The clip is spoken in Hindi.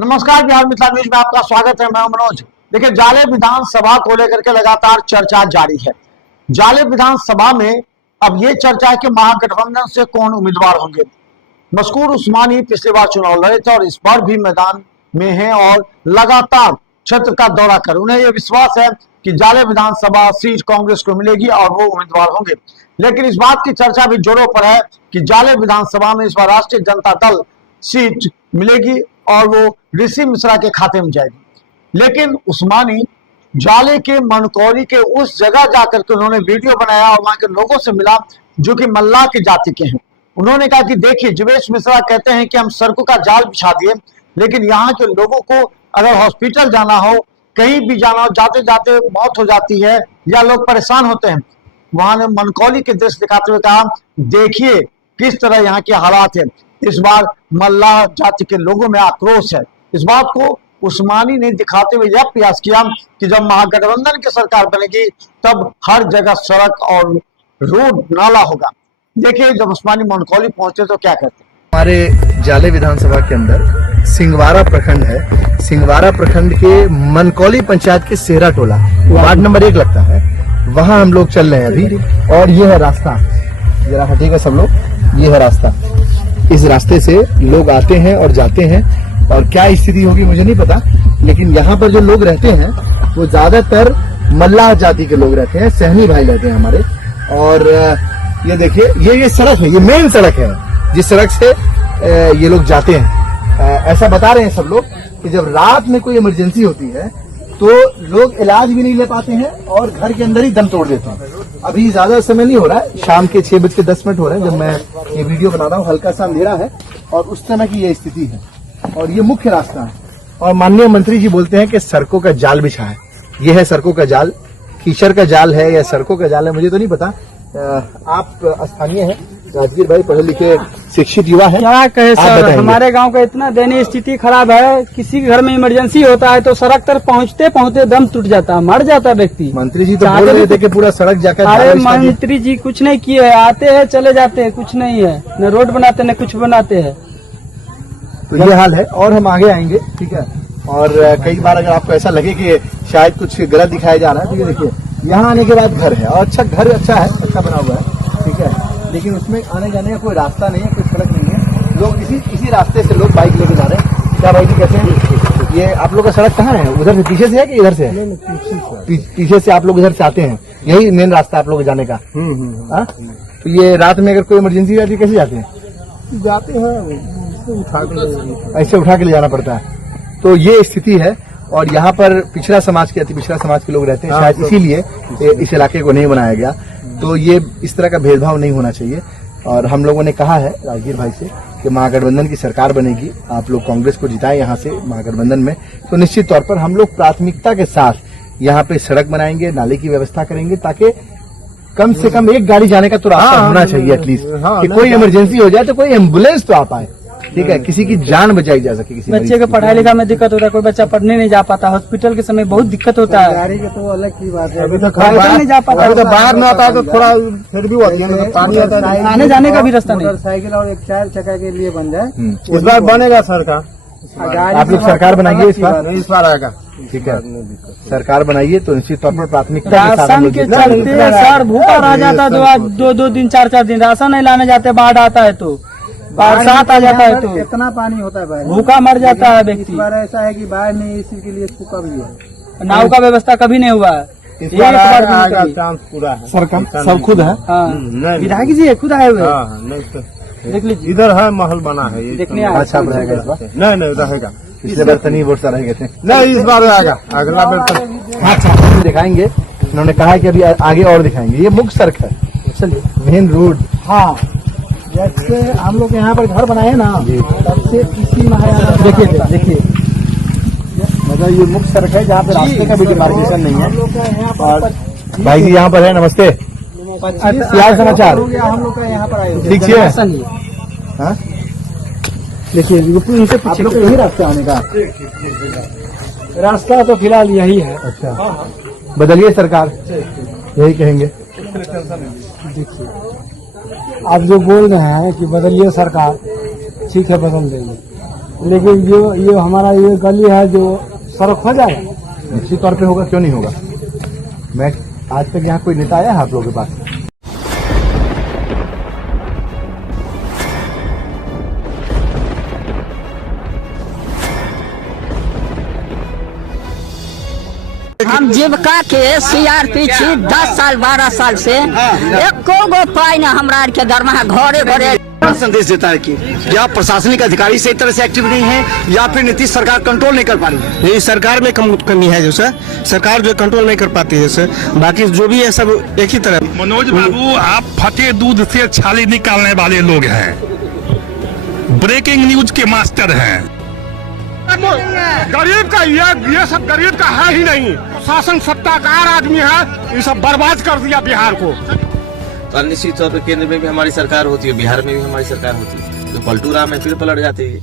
नमस्कार, बिहार मिथिला न्यूज में आपका स्वागत है। मैं मनोज। देखिए, जाले विधानसभा को लेकर के लगातार चर्चा जारी है। जाले विधानसभा में अब ये चर्चा है कि महागठबंधन से कौन उम्मीदवार होंगे। मशकूर उस्मानी पिछली बार चुनाव लड़े थे और इस बार भी मैदान में हैं और लगातार क्षेत्र का दौरा कर उन्हें यह विश्वास है कि जाले विधानसभा सीट कांग्रेस को मिलेगी और वो उम्मीदवार होंगे। लेकिन इस बात की चर्चा भी जोरों पर है कि जाले विधानसभा में इस बार राष्ट्रीय जनता दल सीट मिलेगी और वो ऋषि मिश्रा के खाते में जाएगी। लेकिन उस्मानी जाले के मनकौली के उस जगह जाकर के उन्होंने वीडियो बनाया और वहां के लोगों से मिला जो कि मल्लाह की जाति के हैं। उन्होंने कहा कि देखिए, जीवेश मिश्रा कहते हैं कि हम सड़कों का जाल बिछा दिए, लेकिन यहाँ के लोगों को अगर हॉस्पिटल जाना हो, कहीं भी जाना हो, जाते जाते मौत हो जाती है या लोग परेशान होते हैं। वहां ने मनकौली के दृश्य दिखाते हुए कहा, देखिए किस तरह यहाँ के हालात है। इस बार मल्लाह जाति के लोगों में आक्रोश है। इस बात को उस्मानी ने दिखाते हुए यह प्रयास किया कि जब महागठबंधन की सरकार बनेगी तब हर जगह सड़क और रोड नाला होगा। देखिए, जब उस्मानी मनकौली पहुंचे तो क्या कहते हैं। हमारे जाले विधानसभा के अंदर सिंगवारा प्रखंड है। सिंगवारा प्रखंड के मनकौली पंचायत के सेहरा टोला वार्ड नंबर 1 लगता है, वहां हम लोग चल रहे हैं अभी। और ये है रास्ता, जरा हटेगा सब लोग, ये है रास्ता। इस रास्ते से लोग आते हैं और जाते हैं और क्या स्थिति होगी मुझे नहीं पता, लेकिन यहाँ पर जो लोग रहते हैं वो ज्यादातर मल्लाह जाति के लोग रहते हैं, सहनी भाई रहते हैं हमारे। और ये देखिए, ये सड़क है, ये मेन सड़क है जिस सड़क से ये लोग जाते हैं। ऐसा बता रहे हैं सब लोग कि जब रात में कोई इमरजेंसी होती है तो लोग इलाज भी नहीं ले पाते हैं और घर के अंदर ही दम तोड़ देते हैं। अभी ज्यादा समय नहीं हो रहा है, शाम के 6:10 हो रहे हैं जब मैं ये वीडियो बना रहा हूँ। हल्का सा अंधेरा है और उस समय की ये स्थिति है और ये मुख्य रास्ता है। और माननीय मंत्री जी बोलते हैं कि सड़कों का जाल बिछा है। ये है सड़कों का जाल, कीचड़ का जाल है या सड़कों का जाल है मुझे तो नहीं पता। आप स्थानीय हैं, राजगीर भाई पढ़े लिखे शिक्षित युवा है, क्या कहे सर, हमारे गांव का इतना दयनीय स्थिति खराब है। किसी के घर में इमरजेंसी होता है तो सड़क तक पहुंचते पहुंचते दम टूट जाता है, मर जाता है व्यक्ति। मंत्री जी तो बोल रहे थे कि पूरा सड़क जाकर। अरे मंत्री जी कुछ नहीं किए है, आते हैं चले जाते हैं, कुछ नहीं है, न रोड बनाते न कुछ बनाते हैं। तो ये हाल है और हम आगे आएंगे, ठीक है। और कई बार अगर आपको ऐसा लगे कि शायद कुछ गलत दिखाया जा रहा है तो ये देखिए, यहाँ आने के बाद घर है और अच्छा घर अच्छा है, अच्छा बना हुआ है, ठीक है। लेकिन उसमें आने जाने का कोई रास्ता नहीं है, कोई सड़क नहीं है। लोग इसी रास्ते से लोग बाइक लेके जा रहे हैं। क्या भाई जी कैसे हैं? ये आप लोग का सड़क कहाँ है? उधर से पीछे से है कि इधर से? पीछे से आप लोग इधर से आते हैं, यही मेन रास्ता आप लोग जाने का। तो ये रात में अगर कोई इमरजेंसी आती है कैसे जाते हैं? जाते हैं ऐसे उठा के ले जाना पड़ता है। तो ये स्थिति है और यहाँ पर पिछड़ा समाज के, अति पिछड़ा समाज के लोग रहते हैं, शायद इसीलिए इस इलाके को नहीं बनाया गया। तो ये इस तरह का भेदभाव नहीं होना चाहिए। और हम लोगों ने कहा है राजगीर भाई से कि महागठबंधन की सरकार बनेगी, आप लोग कांग्रेस को जिताएं यहाँ से महागठबंधन में, तो निश्चित तौर पर हम लोग प्राथमिकता के साथ यहाँ पे सड़क बनाएंगे, नाले की व्यवस्था करेंगे, ताकि कम से कम एक गाड़ी जाने का तो रास्ता होना चाहिए एटलीस्ट, कि कोई इमरजेंसी हो जाए तो कोई एम्बुलेंस तो आ पाए, ठीक है, किसी की जान बचाई जा सके। किसी बच्चे को पढ़ाई लिखाई में दिक्कत होता है, कोई बच्चा पढ़ने नहीं जा पाता, हॉस्पिटल के समय बहुत दिक्कत होता है। गाड़ी की तो अलग की बात है, अभी तो नहीं जा पाता, अभी तो बाहर में आता है तो थोड़ा फिर भी होती है, पानी आता है, आने जाने का भी रास्ता नहीं। मोटरसाइकिल और एक 4 चक्का के लिए बन जाए, इस बार बनेगा सरकार, आप लोग सरकार बनाइए इस बार आएगा, ठीक है, सरकार बनाइए तो निश्चित तौर पर प्राथमिकता राशन के चलते सर भूखा रह जाता है, 2 दिन 4 दिन राशन नहीं लाने जाते, बाढ़ आता है तो, बरसात आ जाता है तो कितना पानी होता है भाई, भूखा मर जाता है व्यक्ति। इस बार ऐसा है कि बाढ़ नहीं, इसी के लिए सूखा भी है, नाव का व्यवस्था कभी नहीं हुआ है। इस बार आएगा चांस पूरा है। सरकार सब खुद है, विधायक जी खुद आए हुए, देख लीजिए इधर है महल बना है, देखने अच्छा रहेगा इस बार। नहीं रहेगा, पिछले बार तनी वोट सा रह गए थे, नहीं इस बार आएगा, अगला बार अच्छा दिखाएंगे। उन्होंने कहा है कि अभी आगे और दिखाएंगे। ये मुख्य सड़क है, चलिए, मेन रोड। हाँ, जैसे हम लोग यहाँ पर घर बनाए ना, तब से इसी देखिए मतलब ये मुख्य सड़क है जहाँ पे रास्ते का भी डिमार्केशन नहीं है। और भाई जी यहाँ पर है, नमस्ते, क्या समाचार? हम लोग का यहाँ पर आए ठीक है, देखिए इनसे आप लोग यही रास्ते आने का रास्ता तो फिलहाल यही है। अच्छा, बदलिए सरकार, यही कहेंगे। देखिए आप जो बोल रहे हैं कि बदलिए सरकार, ठीक है बदल देंगे, लेकिन जो ये हमारा ये गली है जो सड़क हो जाएगा। निश्चित तौर पे होगा, क्यों नहीं होगा। मैं आज तक यहाँ कोई नेता आया है आप लोगों के पास? हम जीविका के सीआरपी छी 10 साल 12 साल से एको गो पाई न हमरा आर के दरमाहा घरे घरे। संदेश देता है कि या प्रशासनिक अधिकारी सही तरह से एक्टिव नहीं है या फिर नीतीश सरकार कंट्रोल नहीं कर पा रही है। ये सरकार में कमी है जो सर, सरकार जो कंट्रोल नहीं कर पाती है सर, बाकी जो भी है सब एक ही तरह। मनोज बाबू, आप फटे दूध से छाली निकालने वाले लोग हैं, ब्रेकिंग न्यूज के मास्टर हैं। गरीब का ये सब गरीब का है ही नहीं। शासन सत्ताकार आदमी है, ये सब बर्बाद कर दिया बिहार को। तो निश्चित तौर पर केंद्र में भी हमारी सरकार होती है, बिहार में भी हमारी सरकार होती है, तो पलटू राम है फिर पलट जाते हैं।